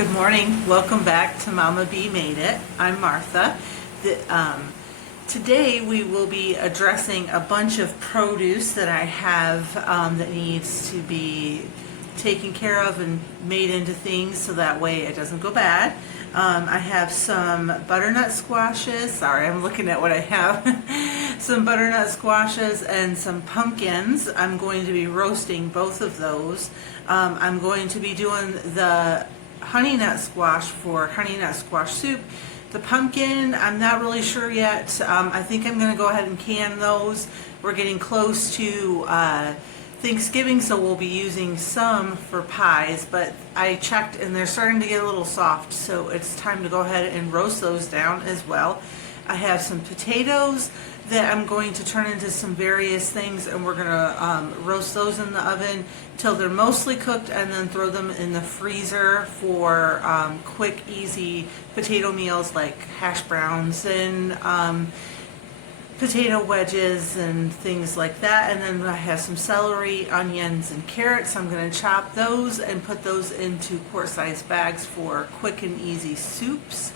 Good morning. Welcome back to Mama B Made It. I'm Martha. Today we will be addressing a bunch of produce that I have that needs to be taken care of and made into things so that way it doesn't go bad. I have some butternut squashes. Sorry, I'm looking at what I have. Some butternut squashes and some pumpkins. I'm going to be roasting both of those. I'm going to be doing the honey nut squash for honey nut squash soup. The pumpkin, I'm not really sure yet. I think I'm going to go ahead and can those. We're getting close to Thanksgiving, so we'll be using some for pies, but I checked and they're starting to get a little soft, so it's time to go ahead and roast those down as well. I have some potatoes that I'm going to turn into some various things, and we're going to roast those in the oven till they're mostly cooked and then throw them in the freezer for quick, easy potato meals like hash browns and potato wedges and things like that. And then I have some celery, onions, and carrots. I'm going to chop those and put those into quart-sized bags for quick and easy soups.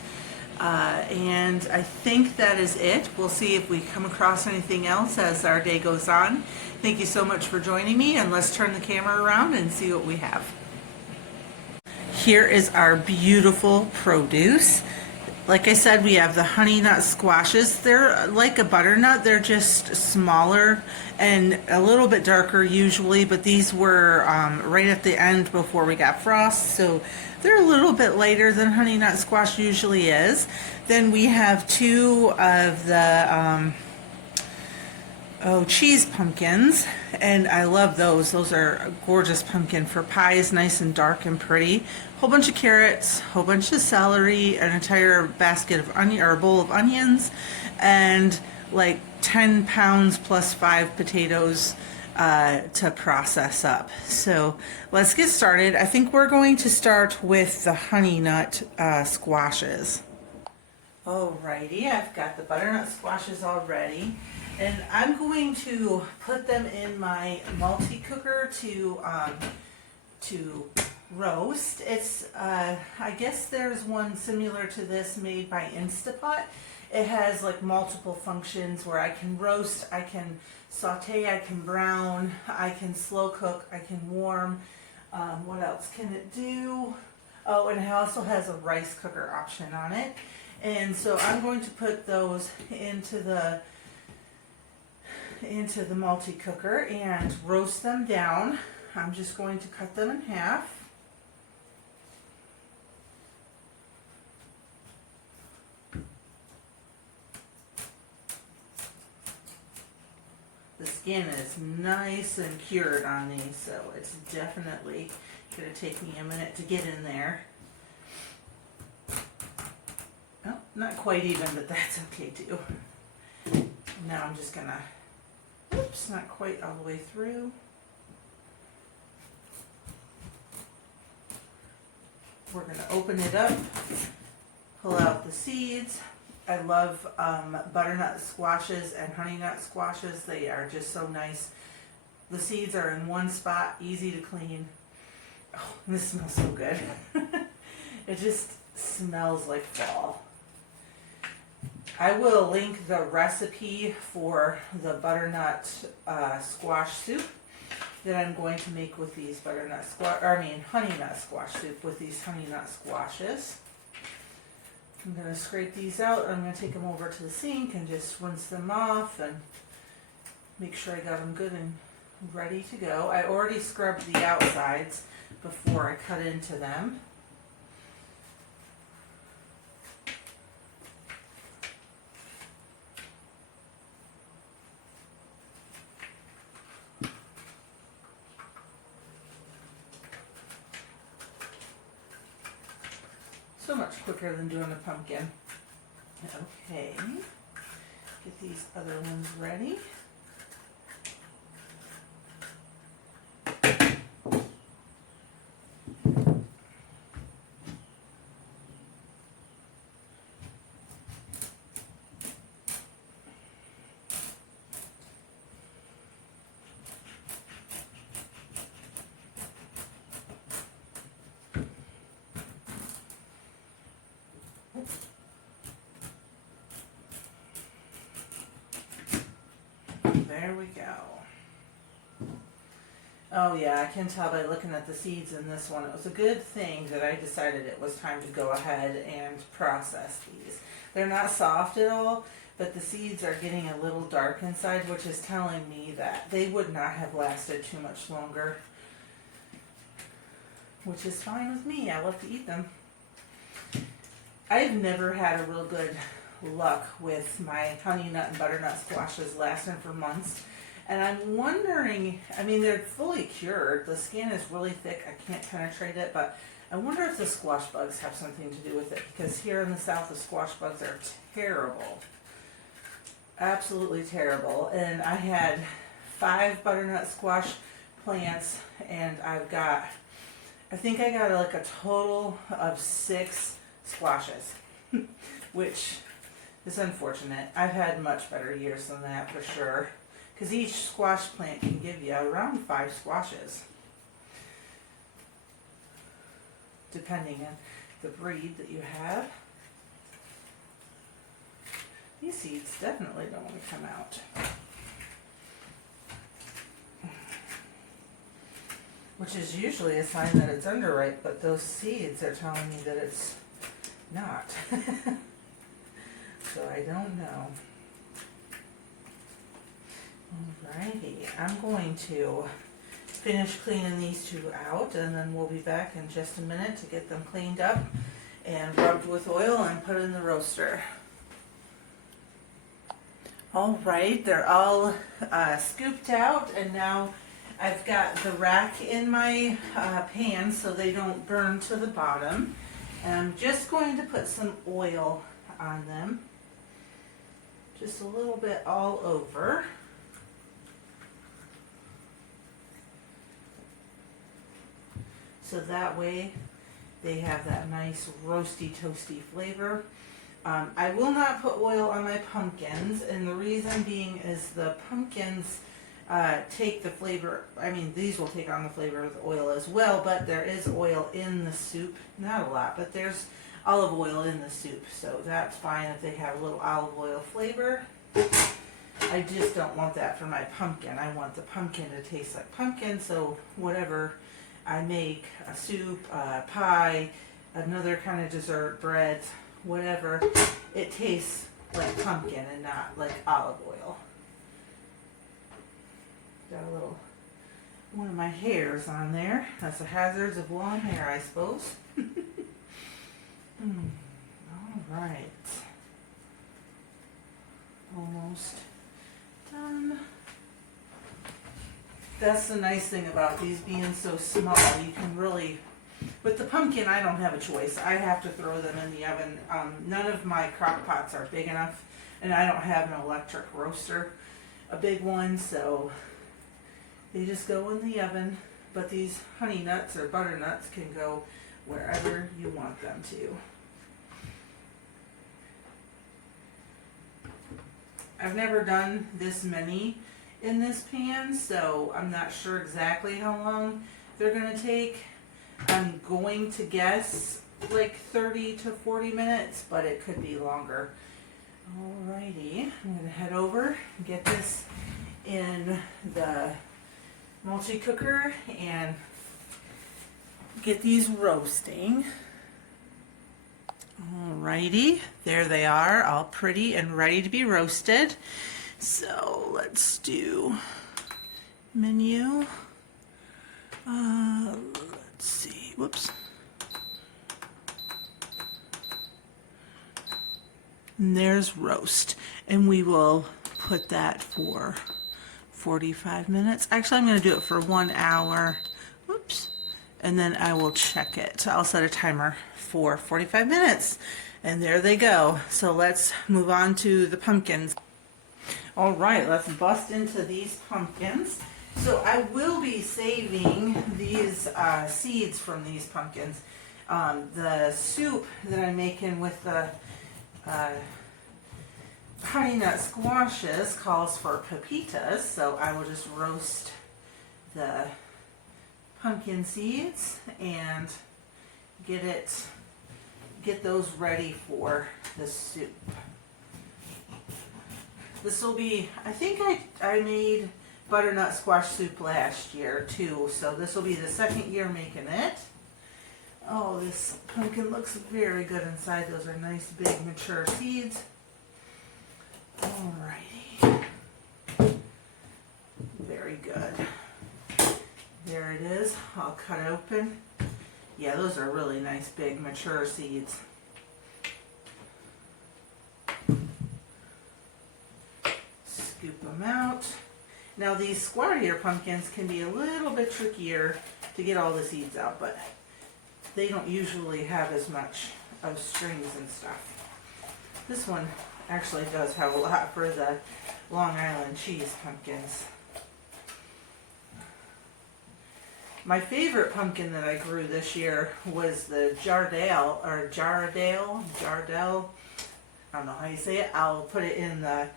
And I think that is it. We'll see if we come across anything else as our day goes on. Thank you so much for joining me, and let's turn the camera around and see what we have. Here is our beautiful produce. Like I said, we have the honey nut squashes. They're like a butternut. They're just smaller and a little bit darker usually, but these were right at the end before we got frost, so they're a little bit lighter than honey nut squash usually is. Then we have two of the cheese pumpkins, and I love those. Those are a gorgeous pumpkin for pies, nice and dark and pretty. Whole bunch of carrots, whole bunch of celery, an entire basket of onion or a bowl of onions, and like 10 pounds plus 5 potatoes to process up. So let's get started. I think we're going to start with the honey nut squashes. Alrighty, I've got the butternut squashes already, and I'm going to put them in my multi-cooker to roast. It's I guess there's one similar to this made by Instapot. It has like multiple functions where I can roast, I can saute, I can brown, I can slow cook, I can warm. What else can it do? Oh, and it also has a rice cooker option on it. And so I'm going to put those into the multi-cooker and roast them down. I'm just going to cut them in half. The skin is nice and cured on these, so it's definitely going to take me a minute to get in there. Oh, not quite even, but that's okay too. Now I'm just gonna, oops, not quite all the way through. We're gonna open it up, pull out the seeds. I love butternut squashes and honey nut squashes. They are just so nice. The seeds are in one spot, easy to clean. Oh, this smells so good. It just smells like fall. I will link the recipe for the butternut squash soup that I'm going to make with these honey nut squash soup with these honey nut squashes. I'm going to scrape these out. I'm going to take them over to the sink and just rinse them off and make sure I got them good and ready to go. I already scrubbed the outsides before I cut into them. So much quicker than doing a pumpkin. Okay, get these other ones ready. there we go. Oh yeah, I can tell by looking at the seeds in this one. It was a good thing that I decided it was time to go ahead and process these. They're not soft at all, but the seeds are getting a little dark inside, which is telling me that they would not have lasted too much longer. Which is fine with me. I love to eat them. I've never had a real good luck with my honey nut and butternut squashes lasting for months. And I'm wondering, I mean, they're fully cured. The skin is really thick. I can't penetrate it, but I wonder if the squash bugs have something to do with it, because here in the South, the squash bugs are terrible. Absolutely terrible. And I had 5 butternut squash plants, and I think I got like a total of 6 squashes, which is unfortunate. I've had much better years than that for sure. Because each squash plant can give you around 5 squashes, depending on the breed that you have. These seeds definitely don't want to come out. Which is usually a sign that it's underripe, but those seeds are telling me that it's not. So I don't know. Alrighty, I'm going to finish cleaning these 2 out, and then we'll be back in just a minute to get them cleaned up and rubbed with oil and put in the roaster. Alright, they're all scooped out, and now I've got the rack in my pan so they don't burn to the bottom. And I'm just going to put some oil on them, just a little bit all over. So that way they have that nice roasty toasty flavor. I will not put oil on my pumpkins, and the reason being is the pumpkins take the flavor. I mean, these will take on the flavor of the oil as well, but there is oil in the soup. Not a lot, but there's olive oil in the soup, so that's fine if they have a little olive oil flavor. I just don't want that for my pumpkin. I want the pumpkin to taste like pumpkin, so whatever I make, a soup, a pie, another kind of dessert, bread, whatever, it tastes like pumpkin and not like olive oil. Got a little, one of my hairs on there. That's the hazards of long hair, I suppose. Alright. Almost done. That's the nice thing about these being so small. You can really, with the pumpkin, I don't have a choice. I have to throw them in the oven. None of my crock pots are big enough, and I don't have an electric roaster, a big one, so they just go in the oven. But these honey nuts or butternuts can go wherever you want them to. I've never done this many in this pan, so I'm not sure exactly how long they're going to take. I'm going to guess like 30 to 40 minutes, but it could be longer. Alrighty, I'm going to head over and get this in the multi-cooker and get these roasting. Alrighty, there they are, all pretty and ready to be roasted. So let's do menu. Let's see, whoops. And there's roast, and we will put that for 45 minutes. Actually, I'm going to do it for 1 hour. Whoops. And then I will check it. I'll set a timer for 45 minutes. And there they go. So let's move on to the pumpkins. All right, let's bust into these pumpkins. So I will be saving these seeds from these pumpkins. The soup that I'm making with the honey nut squashes calls for pepitas, so I will just roast the pumpkin seeds and get those ready for the soup. This will be, I think I made butternut squash soup last year too, so this will be the second year making it. Oh, this pumpkin looks very good inside. Those are nice big mature seeds. Alrighty. Very good. There it is. I'll cut it open. Yeah, those are really nice big mature seeds. Scoop them out. Now these squattier pumpkins can be a little bit trickier to get all the seeds out, but they don't usually have as much of strings and stuff. This one actually does have a lot for the Long Island cheese pumpkins. My favorite pumpkin that I grew this year was the Jardel, I don't know how you say it. I'll put it in the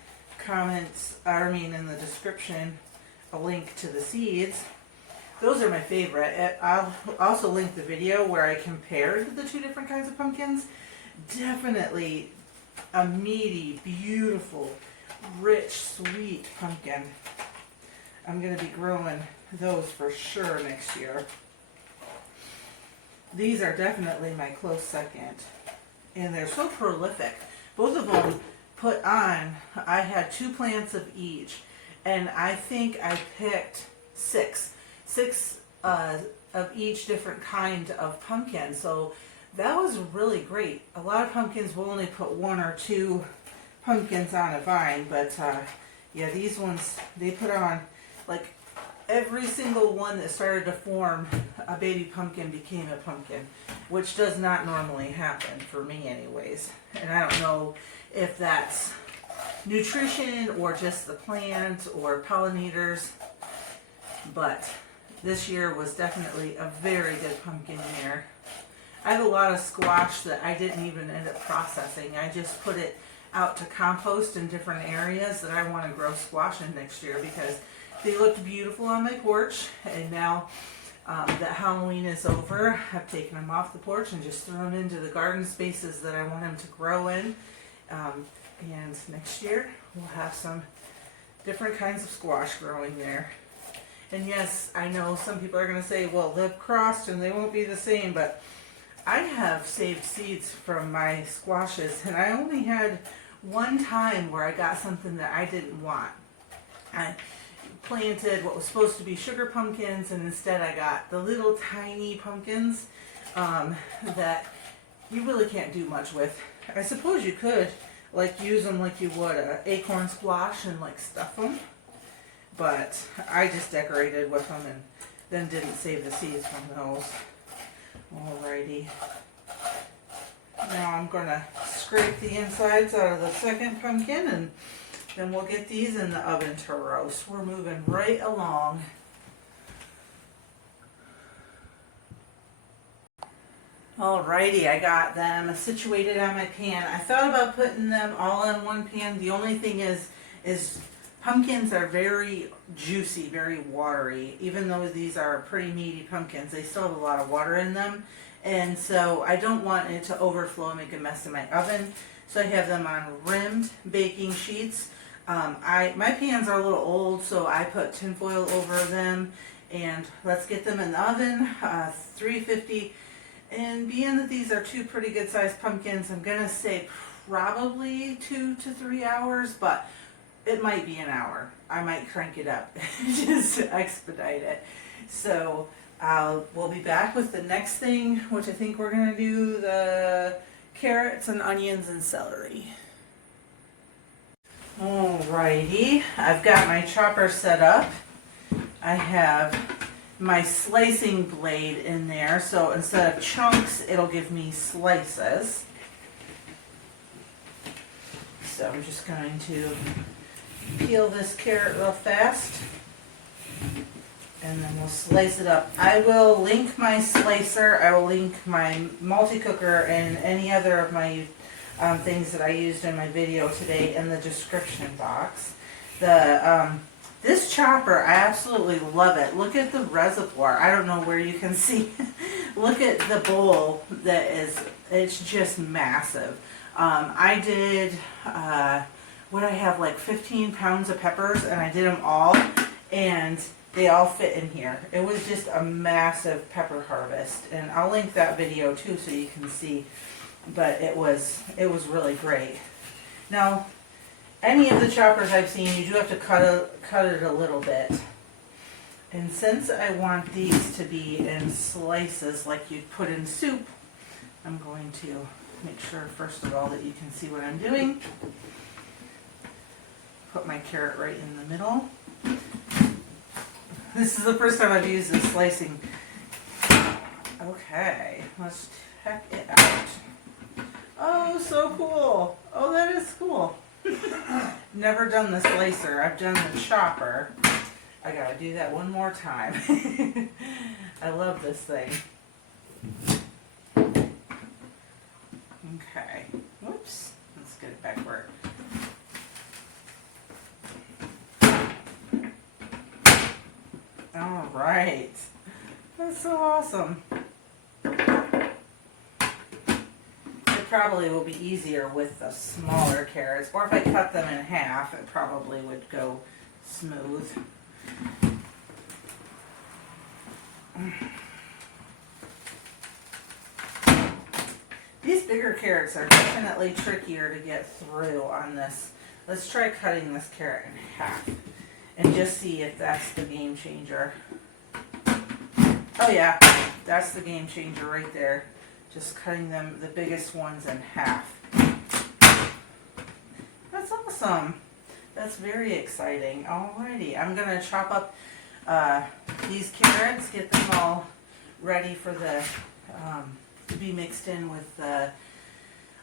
comments, in the description, a link to the seeds. Those are my favorite. I'll also link the video where I compared the two different kinds of pumpkins. Definitely a meaty, beautiful, rich, sweet pumpkin. I'm going to be growing those for sure next year. These are definitely my close second. And they're so prolific. Both of them put on, I had 2 plants of each. And I think I picked six of each different kind of pumpkin. So that was really great. A lot of pumpkins will only put 1 or 2 pumpkins on a vine, but yeah, these ones, they put on, like, every single one that started to form a baby pumpkin became a pumpkin, which does not normally happen for me anyways. And I don't know if that's nutrition or just the plant or pollinators, but this year was definitely a very good pumpkin year. I have a lot of squash that I didn't even end up processing. I just put it out to compost in different areas that I want to grow squash in next year because they looked beautiful on my porch. And now that Halloween is over, I've taken them off the porch and just threw them into the garden spaces that I want them to grow in. And next year we'll have some different kinds of squash growing there. And yes, I know some people are going to say, well, they've crossed and they won't be the same, but I have saved seeds from my squashes, and I only had one time where I got something that I didn't want. I planted what was supposed to be sugar pumpkins, and instead I got the little tiny pumpkins that you really can't do much with. I suppose you could like use them like you would an acorn squash and like stuff them, but I just decorated with them and then didn't save the seeds from those. Alrighty. Now I'm going to scrape the insides out of the second pumpkin and then we'll get these in the oven to roast. We're moving right along. Alrighty, I got them situated on my pan. I thought about putting them all in one pan. The only thing is pumpkins are very juicy, very watery. Even though these are pretty meaty pumpkins, they still have a lot of water in them. And so I don't want it to overflow and make a mess in my oven. So I have them on rimmed baking sheets. My pans are a little old, so I put tinfoil over them. And let's get them in the oven, 350. And being that these are 2 pretty good sized pumpkins, I'm going to say probably 2 to 3 hours, but it might be an hour. I might crank it up just to expedite it. So we'll be back with the next thing, which I think we're going to do the carrots and onions and celery. Alrighty, I've got my chopper set up. I have my slicing blade in there, so instead of chunks, it'll give me slices. So I'm just going to peel this carrot real fast and then we'll slice it up. I will link my slicer, I will link my multi-cooker and any other of my things that I used in my video today in the description box. This chopper, I absolutely love it. Look at the reservoir. I don't know where you can see. Look at the bowl it's just massive. I did what I have, like 15 pounds of peppers, and I did them all, and they all fit in here. It was just a massive pepper harvest, and I'll link that video too so you can see, but it was really great. Now, any of the choppers I've seen, you do have to cut it a little bit. And since I want these to be in slices like you'd put in soup, I'm going to make sure, first of all, that you can see what I'm doing. Put my carrot right in the middle. This is the first time I've used this slicing. Okay, let's check it out. Oh, so cool. Oh, that is cool. Never done the slicer. I've done the chopper. I gotta do that one more time. I love this thing. Okay. Whoops. Let's get it back where. All right. That's so awesome. It probably will be easier with the smaller carrots, or if I cut them in half, it probably would go smooth. These bigger carrots are definitely trickier to get through on this. Let's try cutting this carrot in half and just see if that's the game changer. Oh yeah, that's the game changer right there. Just cutting them, the biggest ones, in half. That's awesome. That's very exciting. Alrighty, I'm gonna chop up these carrots, get them all ready for the to be mixed in with the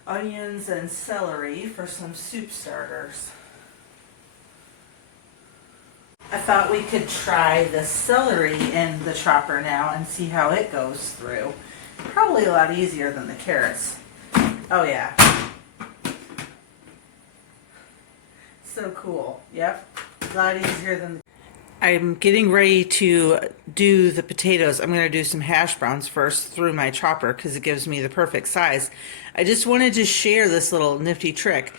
onions and celery for some soup starters. I thought we could try the celery in the chopper now and see how it goes through. Probably a lot easier than the carrots. Oh yeah. So cool. Yep. A lot easier than. I'm getting ready to do the potatoes. I'm going to do some hash browns first through my chopper because it gives me the perfect size. I just wanted to share this little nifty trick.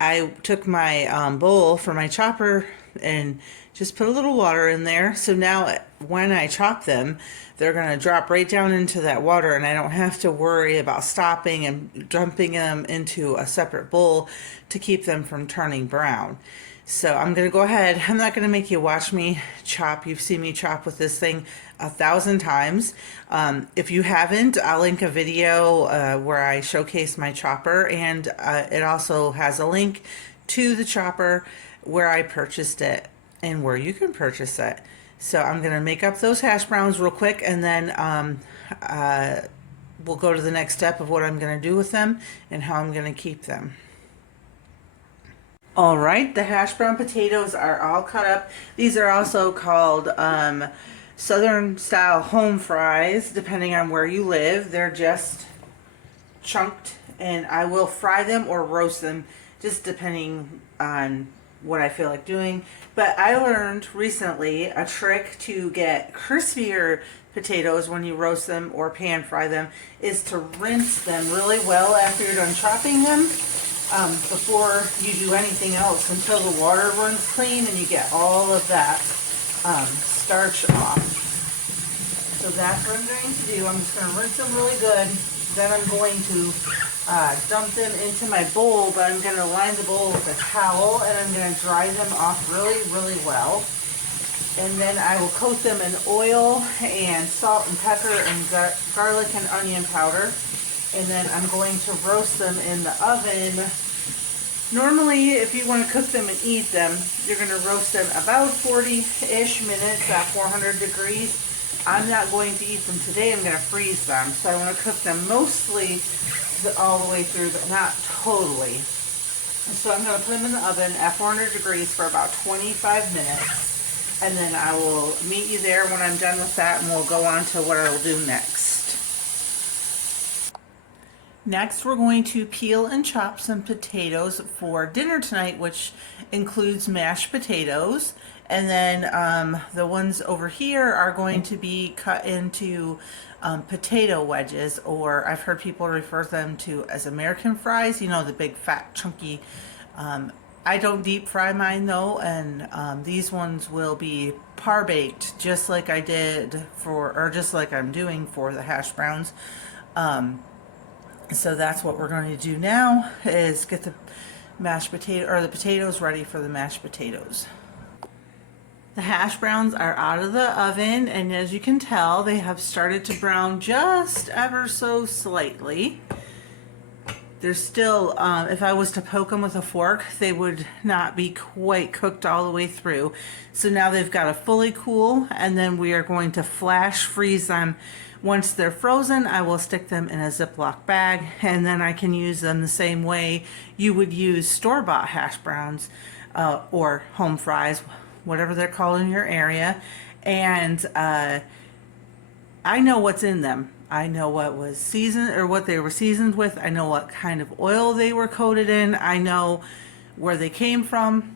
I took my bowl for my chopper and just put a little water in there. So now when I chop them, they're going to drop right down into that water, and I don't have to worry about stopping and dumping them into a separate bowl to keep them from turning brown. So I'm going to go ahead. I'm not going to make you watch me chop. You've seen me chop with this thing 1,000 times. If you haven't, I'll link a video where I showcase my chopper, and it also has a link to the chopper where I purchased it and where you can purchase it. So I'm going to make up those hash browns real quick, and then we'll go to the next step of what I'm going to do with them and how I'm going to keep them. All right, the hash brown potatoes are all cut up. These are also called Southern style home fries, depending on where you live. They're just chunked, and I will fry them or roast them, just depending on what I feel like doing. But I learned recently a trick to get crispier potatoes when you roast them or pan fry them is to rinse them really well after you're done chopping them. Before you do anything else, until the water runs clean and you get all of that starch off. So that's what I'm going to do. I'm just going to rinse them really good. Then I'm going to dump them into my bowl, but I'm going to line the bowl with a towel, and I'm going to dry them off really, really well. And then I will coat them in oil and salt and pepper and garlic and onion powder. And then I'm going to roast them in the oven. Normally, if you want to cook them and eat them, you're going to roast them about 40-ish minutes at 400 degrees. I'm not going to eat them today. I'm going to freeze them. So I want to cook them mostly all the way through, but not totally. And so I'm going to put them in the oven at 400 degrees for about 25 minutes. And then I will meet you there when I'm done with that, and we'll go on to what I'll do next. Next, we're going to peel and chop some potatoes for dinner tonight, which includes mashed potatoes. And then the ones over here are going to be cut into potato wedges, or I've heard people refer them to as American fries, you know, the big fat chunky I don't deep fry mine though, and these ones will be par baked, just like I did for, or just like I'm doing for the hash browns. So that's what we're going to do now, is get the mashed potato, or the potatoes, ready for the mashed potatoes. The hash browns are out of the oven, and as you can tell, they have started to brown just ever so slightly. They're still, if I was to poke them with a fork, they would not be quite cooked all the way through. So now they've got to fully cool, and then we are going to flash freeze them. Once they're frozen, I will stick them in a Ziploc bag, and then I can use them the same way you would use store-bought hash browns or home fries, whatever they're called in your area. And I know what's in them. I know what was seasoned, or what they were seasoned with. I know what kind of oil they were coated in. I know where they came from.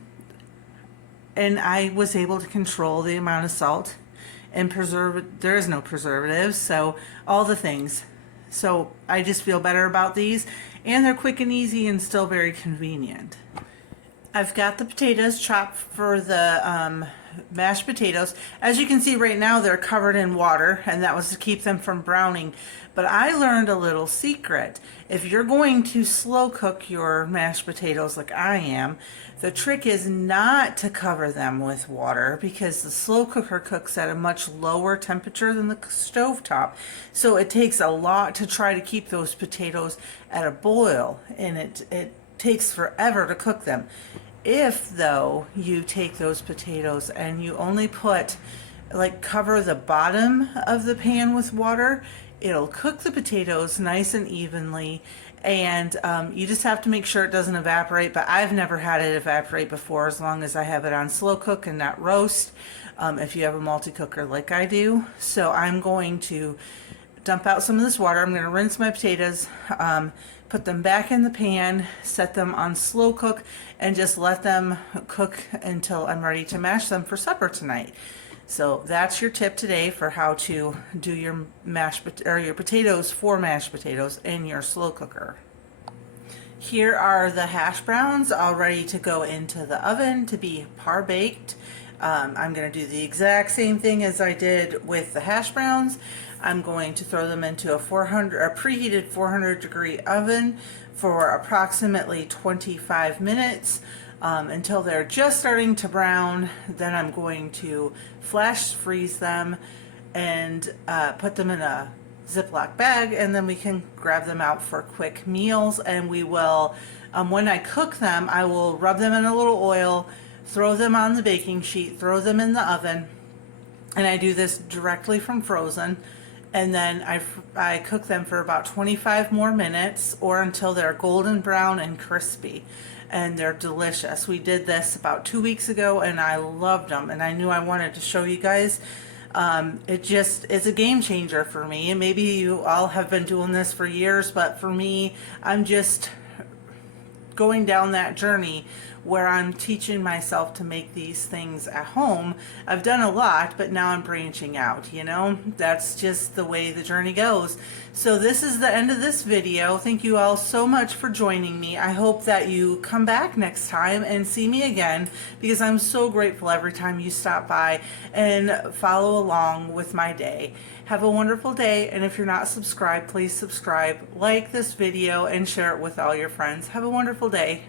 And I was able to control the amount of salt and there is no preservatives, so all the things. So I just feel better about these, and they're quick and easy and still very convenient. I've got the potatoes chopped for the mashed potatoes. As you can see right now, they're covered in water, and that was to keep them from browning. But I learned a little secret. If you're going to slow cook your mashed potatoes like I am, the trick is not to cover them with water, because the slow cooker cooks at a much lower temperature than the stovetop. So it takes a lot to try to keep those potatoes at a boil, and it takes forever to cook them. If though you take those potatoes and you only put, like, cover the bottom of the pan with water, it'll cook the potatoes nice and evenly, and you just have to make sure it doesn't evaporate. But I've never had it evaporate before, as long as I have it on slow cook and not roast, if you have a multi-cooker like I do. So I'm going to dump out some of this water. I'm going to rinse my potatoes, put them back in the pan, set them on slow cook, and just let them cook until I'm ready to mash them for supper tonight. So that's your tip today for how to do your your potatoes for mashed potatoes in your slow cooker. Here are the hash browns all ready to go into the oven to be par baked. I'm going to do the exact same thing as I did with the hash browns. I'm going to throw them into a preheated 400 degree oven for approximately 25 minutes until they're just starting to brown. Then I'm going to flash freeze them and put them in a Ziploc bag, and then we can grab them out for quick meals. And we will, when I cook them, I will rub them in a little oil, throw them on the baking sheet, throw them in the oven, and I do this directly from frozen. And then I cook them for about 25 more minutes, or until they're golden brown and crispy, and they're delicious. We did this about 2 weeks ago, and I loved them, and I knew I wanted to show you guys. It's a game changer for me, and maybe you all have been doing this for years, but for me, I'm just going down that journey where I'm teaching myself to make these things at home. I've done a lot, but now I'm branching out, you know? That's just the way the journey goes. So this is the end of this video. Thank you all so much for joining me. I hope that you come back next time and see me again, because I'm so grateful every time you stop by and follow along with my day. Have a wonderful day, and if you're not subscribed, please subscribe, like this video, and share it with all your friends. Have a wonderful day.